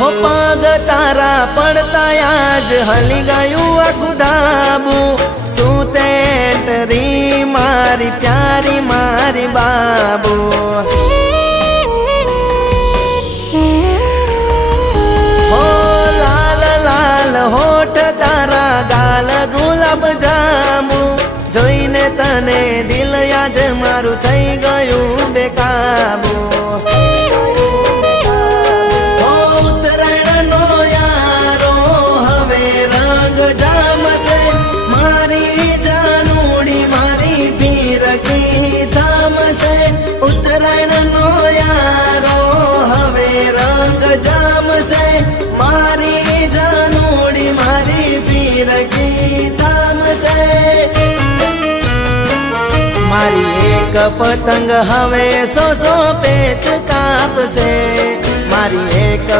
હો પગ તારા પડતા આજ હલી ગયું આખું ધાબું શું તે એન્ટરી મારી પ્યારી મારી બાબુ હો લાલ લાલ હોઠ તારા ગાલ ગુલાબ જાંબુ જોઈને તને દિલ આજ મારું થઈ ગયું બેકાબુ ઉત્તરાયણનો યારો હવે રંગ જામશે મારી જાનુડી મારી પીરકી ધામશે ઉત્તરાયણનો યારો હવે રંગ જામશે મારી જાનુડી મારી પીરકી ધામશે મારી એક પતંગ હવે 100 પેચ કાપશે મારી એક